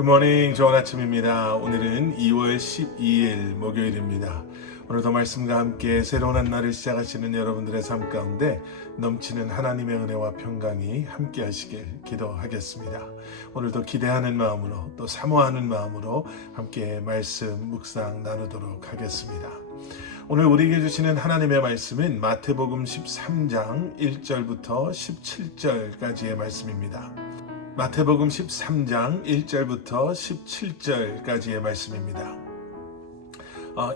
굿모닝, 좋은 아침입니다. 오늘은 2월 12일 목요일입니다. 오늘도 말씀과 함께 새로운 한 날을 시작하시는 여러분들의 삶 가운데 넘치는 하나님의 은혜와 평강이 함께 하시길 기도하겠습니다. 오늘도 기대하는 마음으로 또 사모하는 마음으로 함께 말씀 묵상 나누도록 하겠습니다. 오늘 우리에게 주시는 하나님의 말씀은 마태복음 13장 1절부터 17절까지의 말씀입니다. 마태복음 13장 1절부터 17절까지의 말씀입니다.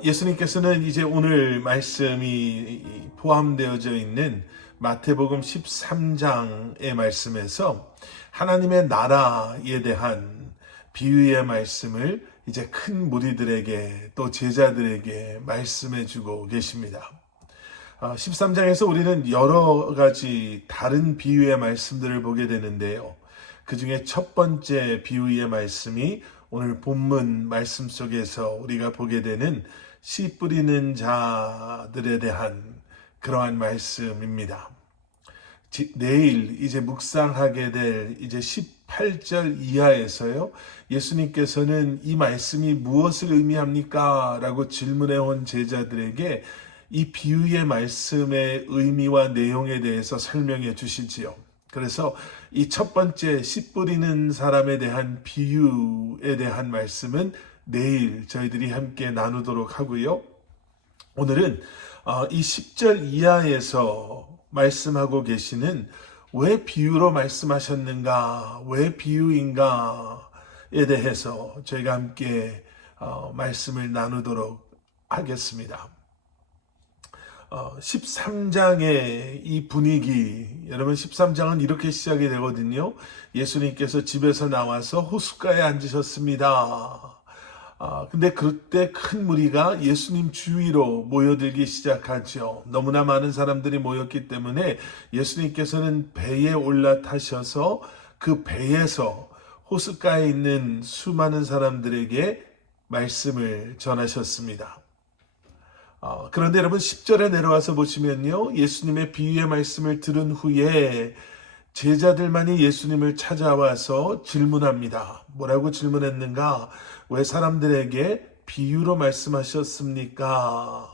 예수님께서는 이제 오늘 말씀이 포함되어져 있는 마태복음 13장의 말씀에서 하나님의 나라에 대한 비유의 말씀을 이제 큰 무리들에게 또 제자들에게 말씀해 주고 계십니다. 13장에서 우리는 여러 가지 다른 비유의 말씀들을 보게 되는데요. 그 중에 첫 번째 비유의 말씀이 오늘 본문 말씀 속에서 우리가 보게 되는 씨 뿌리는 자들에 대한 그러한 말씀입니다. 내일 이제 묵상하게 될 이제 18절 이하에서요. 예수님께서는 이 말씀이 무엇을 의미합니까? 라고 질문해 온 제자들에게 이 비유의 말씀의 의미와 내용에 대해서 설명해 주시지요. 그래서 이 첫 번째 씨 뿌리는 사람에 대한 비유에 대한 말씀은 내일 저희들이 함께 나누도록 하고요. 오늘은 이 10절 이하에서 말씀하고 계시는 왜 비유로 말씀하셨는가, 왜 비유인가에 대해서 저희가 함께 말씀을 나누도록 하겠습니다. 13장의 이 분위기, 여러분 13장은 이렇게 시작이 되거든요. 예수님께서 집에서 나와서 호숫가에 앉으셨습니다. 근데 그때 큰 무리가 예수님 주위로 모여들기 시작하죠. 너무나 많은 사람들이 모였기 때문에 예수님께서는 배에 올라타셔서 그 배에서 호숫가에 있는 수많은 사람들에게 말씀을 전하셨습니다. 그런데 여러분 10절에 내려와서 보시면요. 예수님의 비유의 말씀을 들은 후에 제자들만이 예수님을 찾아와서 질문합니다. 뭐라고 질문했는가? 왜 사람들에게 비유로 말씀하셨습니까?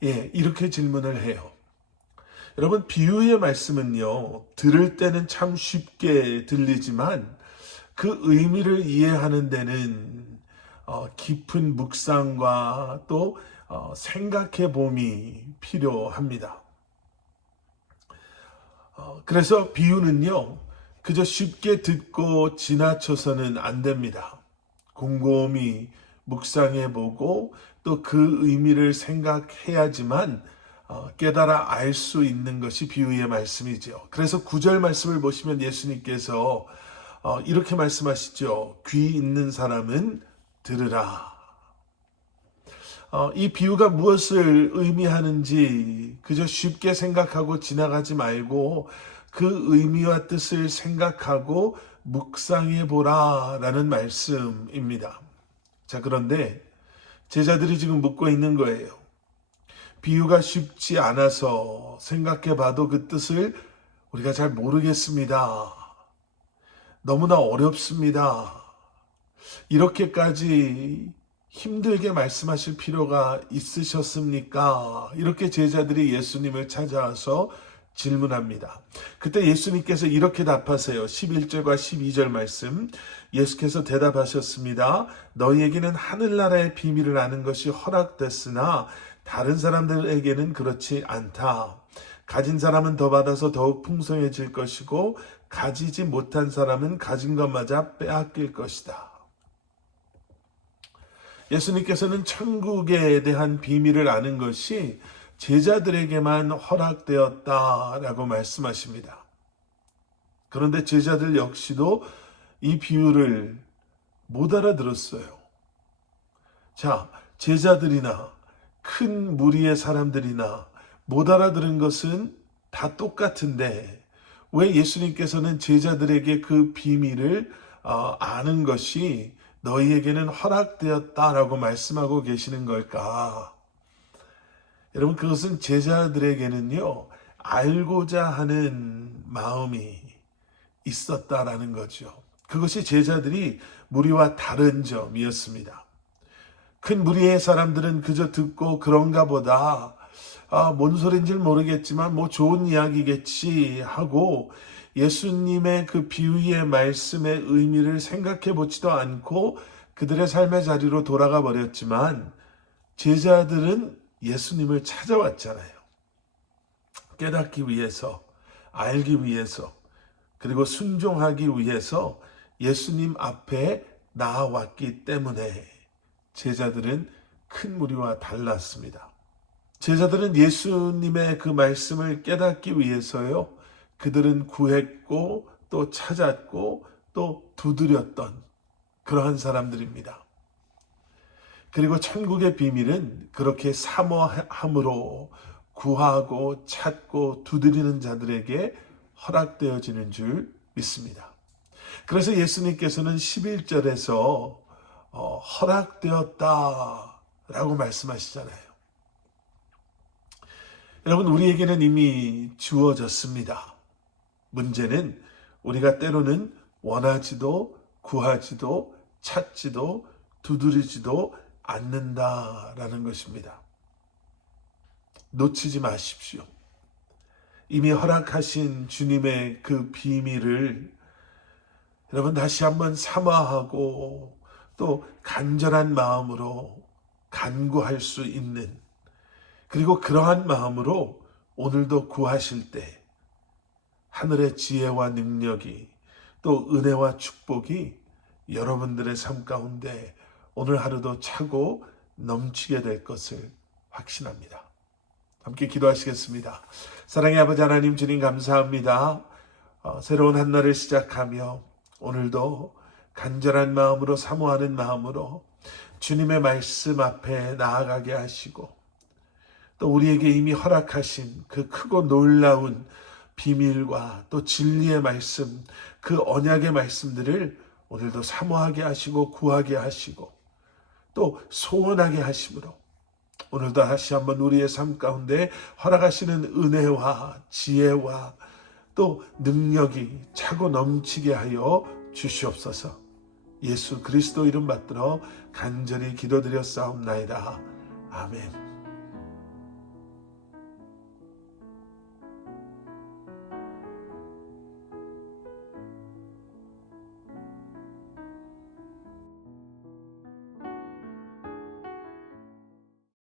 이렇게 질문을 해요. 여러분 비유의 말씀은요. 들을 때는 참 쉽게 들리지만 그 의미를 이해하는 데는 깊은 묵상과 또 생각해 봄이 필요합니다. 그래서 비유는요, 그저 쉽게 듣고 지나쳐서는 안 됩니다. 곰곰이 묵상해 보고 또 그 의미를 생각해야지만 깨달아 알 수 있는 것이 비유의 말씀이죠. 그래서 9절 말씀을 보시면 예수님께서 이렇게 말씀하시죠. 귀 있는 사람은 들으라. 이 비유가 무엇을 의미하는지 그저 쉽게 생각하고 지나가지 말고 그 의미와 뜻을 생각하고 묵상해 보라 라는 말씀입니다. 자, 그런데 제자들이 지금 묻고 있는 거예요. 비유가 쉽지 않아서 생각해 봐도 그 뜻을 우리가 잘 모르겠습니다. 너무나 어렵습니다. 이렇게까지 힘들게 말씀하실 필요가 있으셨습니까? 이렇게 제자들이 예수님을 찾아와서 질문합니다. 그때 예수님께서 이렇게 답하세요. 11절과 12절 말씀. 예수께서 대답하셨습니다. 너희에게는 하늘나라의 비밀을 아는 것이 허락됐으나 다른 사람들에게는 그렇지 않다. 가진 사람은 더 받아서 더욱 풍성해질 것이고 가지지 못한 사람은 가진 것마저 빼앗길 것이다. 예수님께서는 천국에 대한 비밀을 아는 것이 제자들에게만 허락되었다라고 말씀하십니다. 그런데 제자들 역시도 이 비유를 못 알아들었어요. 자, 제자들이나 큰 무리의 사람들이나 못 알아들은 것은 다 똑같은데 왜 예수님께서는 제자들에게 그 비밀을 아는 것이 너희에게는 허락되었다라고 말씀하고 계시는 걸까? 여러분, 그것은 제자들에게는요, 알고자 하는 마음이 있었다라는 거죠. 그것이 제자들이 무리와 다른 점이었습니다. 큰 무리의 사람들은 그저 듣고 그런가 보다, 뭔 소린지는 모르겠지만 뭐 좋은 이야기겠지 하고 예수님의 그 비유의 말씀의 의미를 생각해 보지도 않고 그들의 삶의 자리로 돌아가 버렸지만, 제자들은 예수님을 찾아왔잖아요. 깨닫기 위해서, 알기 위해서, 그리고 순종하기 위해서 예수님 앞에 나아왔기 때문에 제자들은 큰 무리와 달랐습니다. 제자들은 예수님의 그 말씀을 깨닫기 위해서요, 그들은 구했고 또 찾았고 또 두드렸던 그러한 사람들입니다. 그리고 천국의 비밀은 그렇게 사모함으로 구하고 찾고 두드리는 자들에게 허락되어지는 줄 믿습니다. 그래서 예수님께서는 11절에서 허락되었다라고 말씀하시잖아요. 여러분, 우리에게는 이미 주어졌습니다. 문제는 우리가 때로는 원하지도 구하지도 찾지도 두드리지도 않는다라는 것입니다. 놓치지 마십시오. 이미 허락하신 주님의 그 비밀을 여러분 다시 한번 사모하고 또 간절한 마음으로 간구할 수 있는, 그리고 그러한 마음으로 오늘도 구하실 때 하늘의 지혜와 능력이 또 은혜와 축복이 여러분들의 삶 가운데 오늘 하루도 차고 넘치게 될 것을 확신합니다. 함께 기도하시겠습니다. 사랑의 아버지 하나님, 주님 감사합니다. 새로운 한 날을 시작하며 오늘도 간절한 마음으로 사모하는 마음으로 주님의 말씀 앞에 나아가게 하시고, 또 우리에게 이미 허락하신 그 크고 놀라운 비밀과 또 진리의 말씀, 그 언약의 말씀들을 오늘도 사모하게 하시고 구하게 하시고 또 소원하게 하심으로 오늘도 다시 한번 우리의 삶 가운데 허락하시는 은혜와 지혜와 또 능력이 차고 넘치게 하여 주시옵소서. 예수 그리스도 이름 받들어 간절히 기도드렸사옵나이다. 아멘.